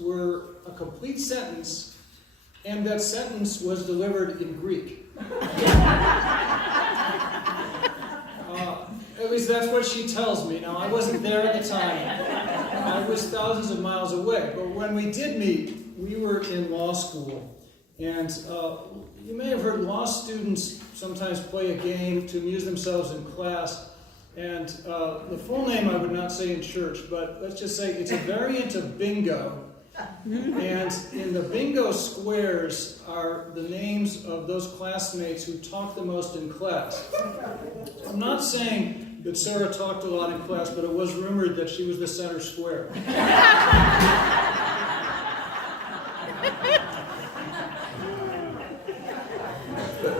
were a complete sentence, and that sentence was delivered in Greek. At least that's what she tells me. Now, I wasn't there at the time. I was thousands of miles away. But when we did meet, we were in law school. And you may have heard law students sometimes play a game to amuse themselves in class. And the full name I would not say in church, but let's just say it's a variant of bingo. And in the bingo squares are the names of those classmates who talk the most in class. I'm not saying that Sarah talked a lot in class, but it was rumored that she was the center square.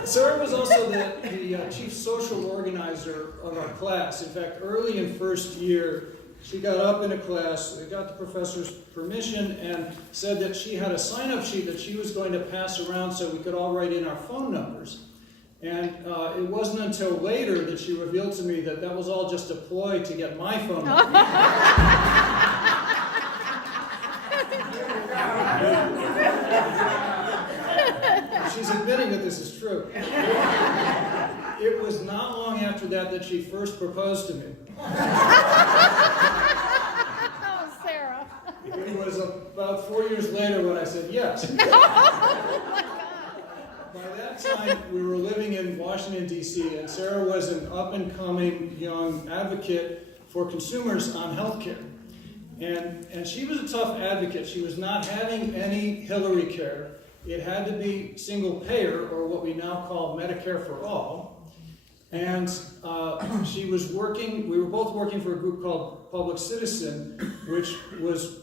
Sarah was also the chief social organizer of our class. In fact, early in first year, she got up in a class, got the professor's permission, and said that she had a sign-up sheet that she was going to pass around so we could all write in our phone numbers. And it wasn't until later that she revealed to me that that was all just a ploy to get my phone number. She's admitting that this is true. It was not long after that she first proposed to me. Oh, Sarah. It was about 4 years later when I said yes. By that time, we were living in Washington, D.C., and Sarah was an up-and-coming young advocate for consumers on health care. And she was a tough advocate. She was not having any Hillary care. It had to be single payer, or what we now call Medicare for all. And she was working, we were both working for a group called Public Citizen, which was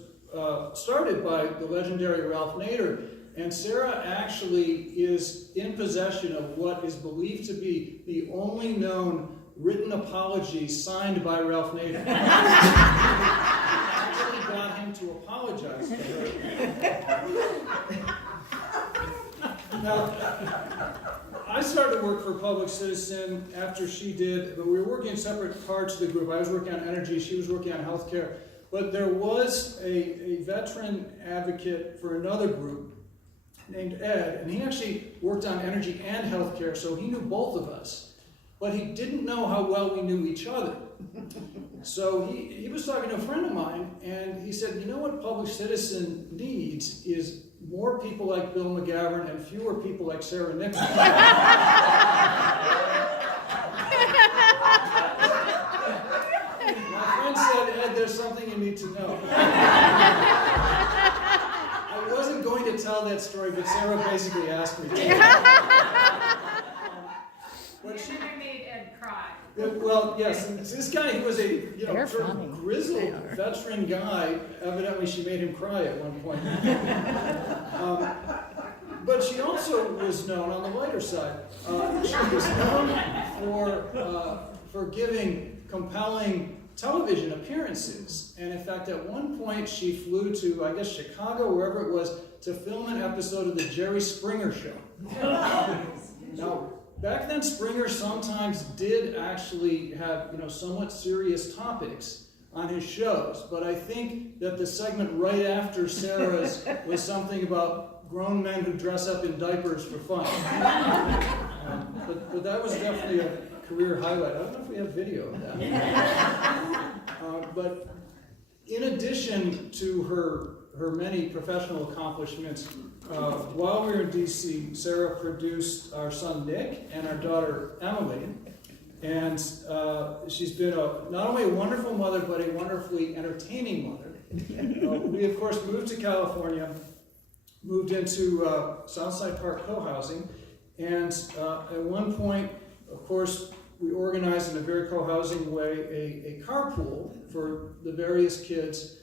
started by the legendary Ralph Nader. And Sarah actually is in possession of what is believed to be the only known written apology signed by Ralph Nader. Actually got him to apologize to her. Now, I started to work for Public Citizen after she did, but we were working in separate parts of the group. I was working on energy, she was working on healthcare. But there was a veteran advocate for another group named Ed, and he actually worked on energy and healthcare, so he knew both of us. But he didn't know how well we knew each other. So he was talking to a friend of mine, and he said, you know what Public Citizen needs is more people like Bill McGavern and fewer people like Sarah Nichols. My friend said, Ed, there's something you need to know. I wasn't going to tell that story, but Sarah basically asked me to. But she never made Ed cry. Well, yes, this guy, he was a sort of grizzled veteran guy. Evidently, she made him cry at one point. But she also was known on the lighter side. She was known for giving compelling television appearances. And in fact, at one point, she flew to, I guess, Chicago, wherever it was, to film an episode of the Jerry Springer Show. Now, back then, Springer sometimes did actually have, somewhat serious topics on his shows. But I think that the segment right after Sarah's was something about grown men who dress up in diapers for fun. But that was definitely a career highlight. I don't know if we have video of that. But in addition to her many professional accomplishments, while we were in D.C., Sarah produced our son Nick and our daughter Emily, and she's been not only a wonderful mother, but a wonderfully entertaining mother. We, of course, moved to California, moved into Southside Park co-housing, and at one point, of course, we organized in a very co-housing way a carpool for the various kids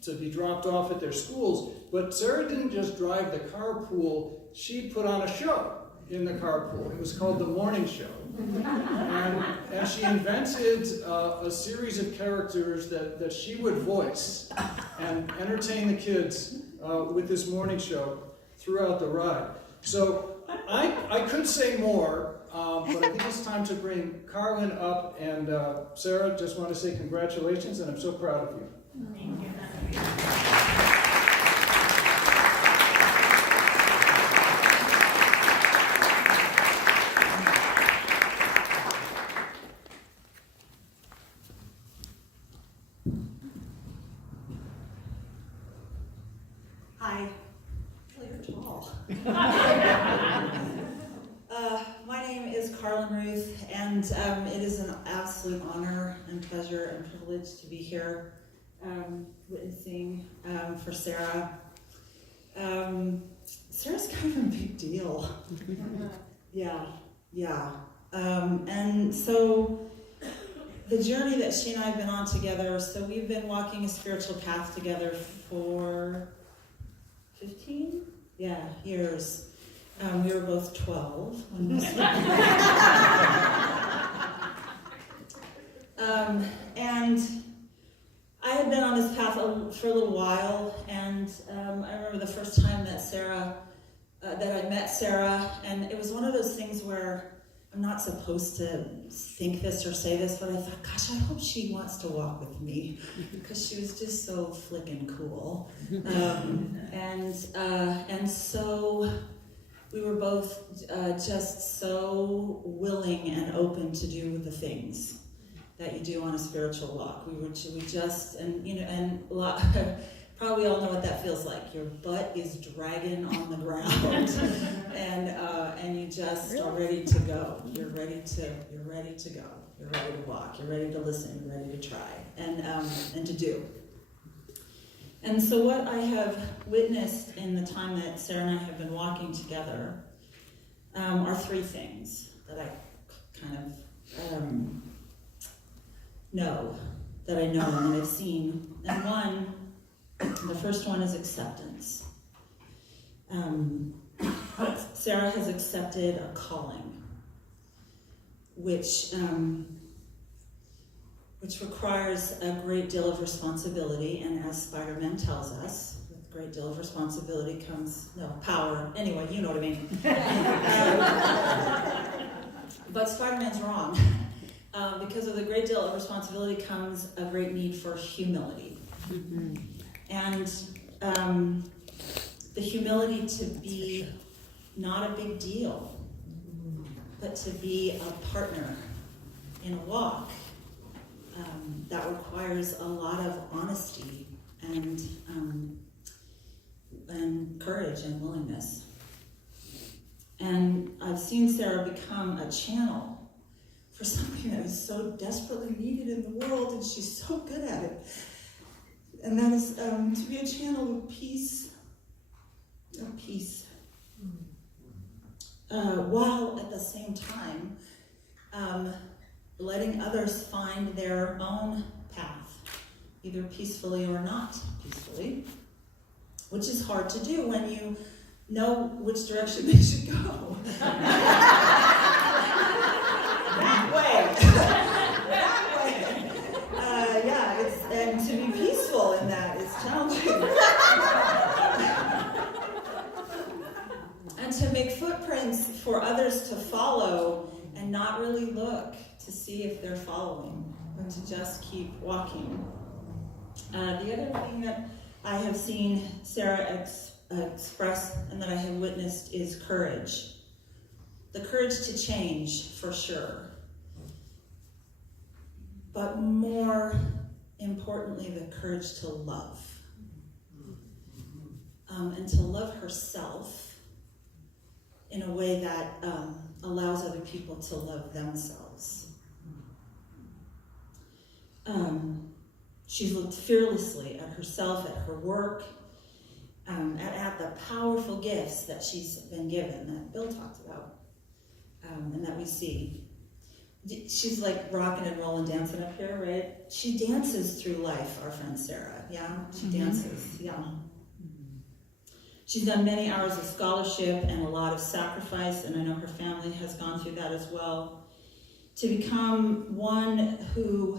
to be dropped off at their schools. But Sarah didn't just drive the carpool, she put on a show in the carpool. It was called The Morning Show. And she invented a series of characters that she would voice and entertain the kids with this morning show throughout the ride. So I could say more, but I think it's time to bring Carlin up. And Sarah, just want to say congratulations, and I'm so proud of you. Thank you. Hi. Well, you're tall. My name is Carlin Ruth, and it is an absolute honor and pleasure and privilege to be here witnessing for Sarah. Sarah's kind of a big deal. Yeah. And so the journey that she and I have been on together, so we've been walking a spiritual path together for 15 years. We were both 12 when we started. And I had been on this path for a little while, and I remember the first time that I met Sarah, and it was one of those things where I'm not supposed to think this or say this, but I thought, gosh, I hope she wants to walk with me, because she was just so flippin' cool. And so we were both just so willing and open to do the things that you do on a spiritual walk. We just, and a lot, probably all know what that feels like. Your butt is dragging on the ground, and you just are ready to go. You're ready to go. You're ready to walk. You're ready to listen. You're ready to try and to do. And so what I have witnessed in the time that Sarah and I have been walking together are three things that I kind of know and I've seen. And the first one is acceptance. Sarah has accepted a calling, which requires a great deal of responsibility, and as Spider-Man tells us, with a great deal of responsibility comes power. Anyway, you know what I mean. But Spider-Man's wrong. Because of the great deal of responsibility comes a great need for humility. Mm-hmm. And the humility to be not a big deal, but to be a partner in a walk. That requires a lot of honesty and courage and willingness. And I've seen Sarah become a channel for something that is so desperately needed in the world, and she's so good at it. And that is to be a channel of peace. While at the same time letting others find their own path, either peacefully or not peacefully, which is hard to do when you know which direction they should go. That way. And to be peaceful in that is challenging. And to make footprints for others to follow and not really look to see if they're following, but to just keep walking. The other thing that I have seen Sarah express and that I have witnessed is courage. The courage to change, for sure. But more importantly, the courage to love. And to love herself in a way that allows other people to love themselves. She's looked fearlessly at herself, at her work, at the powerful gifts that she's been given, that Bill talked about, and that we see. She's like rocking and rolling, dancing up here, right? She dances through life, our friend Sarah, yeah? She dances, yeah. She's done many hours of scholarship and a lot of sacrifice, and I know her family has gone through that as well, to become one who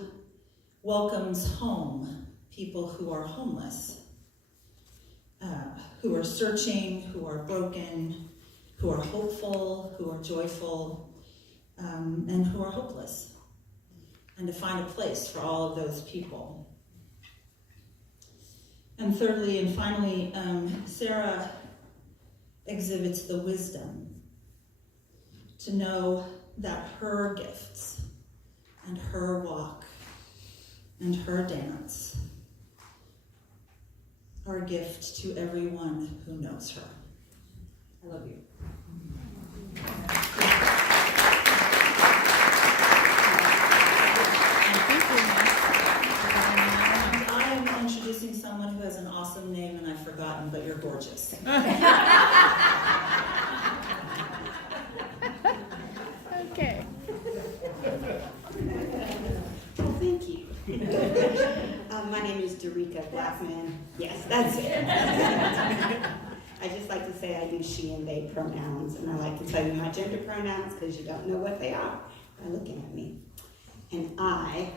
welcomes home people who are homeless, who are searching, who are broken, who are hopeful, who are joyful, and who are hopeless, and to find a place for all of those people. And thirdly and finally, Sarah exhibits the wisdom to know that her gifts and her walk and her dance are a gift to everyone who knows her. I love you. And I am introducing someone who has an awesome name and I've forgotten, but you're gorgeous. Okay. Well, thank you. My name is Darika Blackman. Yes, that's it. I just like to say I use she and they pronouns, and I like to tell you my gender pronouns because you don't know what they are by looking at me. And I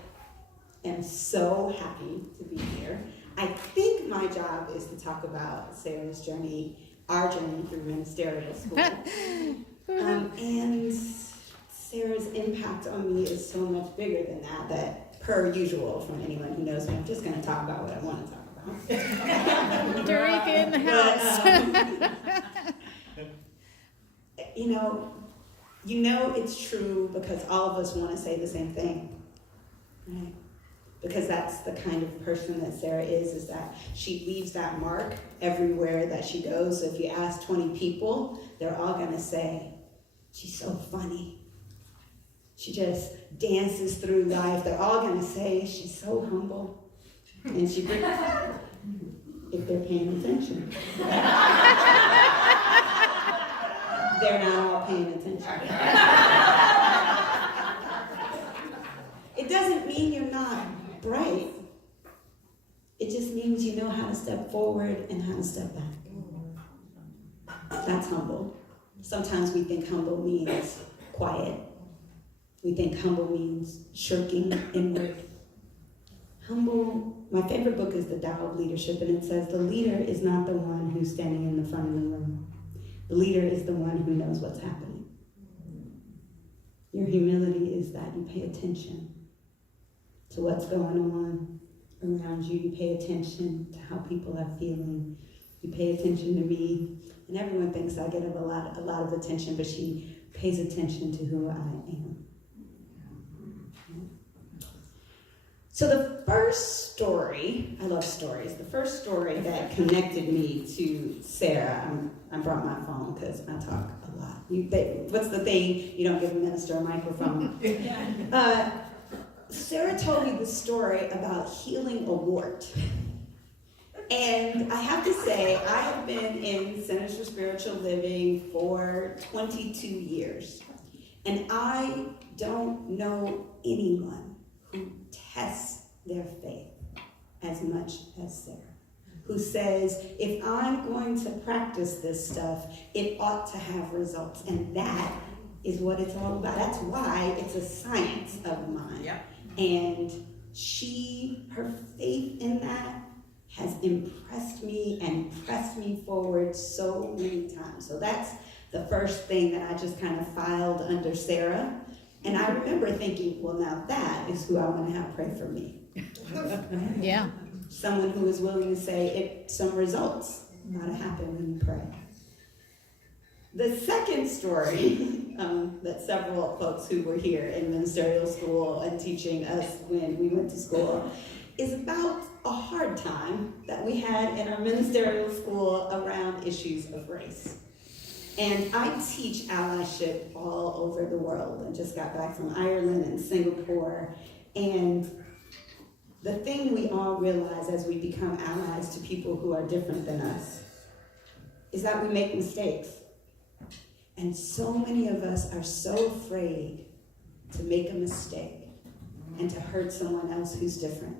am so happy to be here. I think my job is to talk about Sarah's journey, our journey through ministerial school. And Sarah's impact on me is so much bigger than that per usual from anyone who knows me, I'm just going to talk about what I want to talk about. Darika in the house. You know it's true because all of us want to say the same thing, right? Because that's the kind of person that Sarah is that she leaves that mark everywhere that she goes. So if you ask 20 people, they're all going to say, she's so funny. She just dances through life. They're all going to say she's so humble. And she brings, if they're paying attention. They're not all paying attention. It doesn't mean you're not bright. It just means you know how to step forward and how to step back. That's humble. Sometimes we think humble means quiet. We think humble means shirking inward. Humble, my favorite book is The Tao of Leadership, and it says the leader is not the one who's standing in the front of the room. The leader is the one who knows what's happening. Your humility is that you pay attention to what's going on around you. You pay attention to how people are feeling. You pay attention to me. And everyone thinks I get a lot of attention, but she pays attention to who I am. So the first story, I love stories, the first story that connected me to Sarah, I brought my phone because I talk a lot. What's the thing? You don't give a minister a microphone. Sarah told me the story about healing a wart. And I have to say, I have been in Centers for Spiritual Living for 22 years. And I don't know anyone who tests their faith as much as Sarah, who says, if I'm going to practice this stuff, it ought to have results. And that is what it's all about. That's why it's a science of mine. Yeah. And her faith in that has impressed me and pressed me forward so many times. So that's the first thing that I just kind of filed under Sarah. And I remember thinking, well, now that is who I want to have pray for me. Yeah. Someone who is willing to say some results gotta happen when you pray. The second story that several folks who were here in ministerial school and teaching us when we went to school is about a hard time that we had in our ministerial school around issues of race. And I teach allyship all over the world. I just got back from Ireland and Singapore. And the thing we all realize as we become allies to people who are different than us is that we make mistakes. And so many of us are so afraid to make a mistake and to hurt someone else who's different.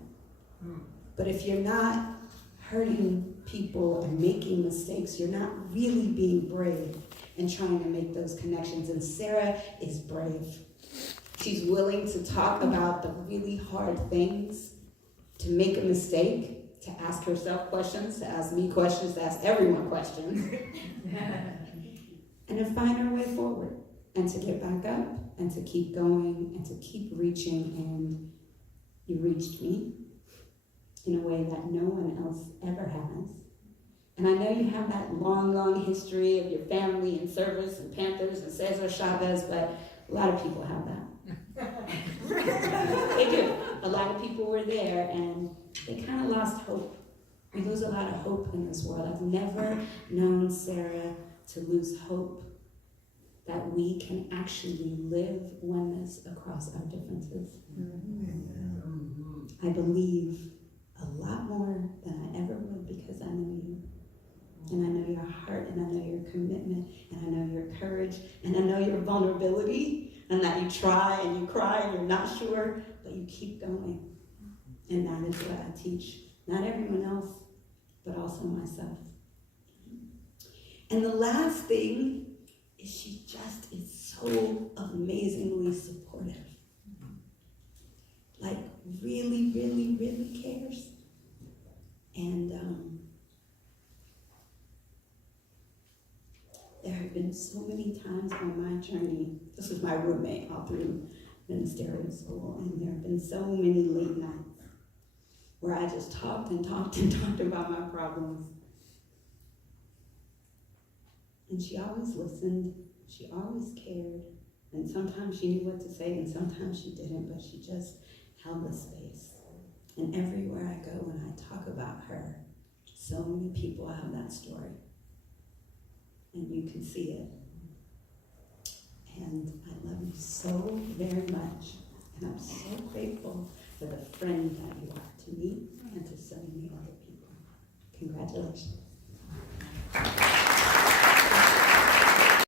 But if you're not hurting people and making mistakes, you're not really being brave and trying to make those connections. And Sarah is brave. She's willing to talk about the really hard things, to make a mistake, to ask herself questions, to ask me questions, to ask everyone questions, and to find her way forward, and to get back up, and to keep going, and to keep reaching. And you reached me in a way that no one else ever has. And I know you have that long, long history of your family and service and Panthers and Cesar Chavez, but a lot of people have that. They do. A lot of people were there and they kind of lost hope. We lose a lot of hope in this world. I've never known Sarah to lose hope that we can actually live oneness across our differences. I believe a lot more than I ever would because I know you. And I know your heart, and I know your commitment, and I know your courage, and I know your vulnerability, and that you try and you cry and you're not sure, but you keep going. And that is what I teach. Not everyone else, but also myself. And the last thing is she just is so amazingly supportive. Like really, really, really cares. And there have been so many times on my journey, this was my roommate all through ministerial school, and there have been so many late nights where I just talked and talked and talked about my problems. And she always listened, she always cared, and sometimes she knew what to say and sometimes she didn't, but she just held the space. And everywhere I go when I talk about her, so many people have that story. And you can see it. And I love you so very much. And I'm so grateful for the friend that you are to me and to so many other people. Congratulations.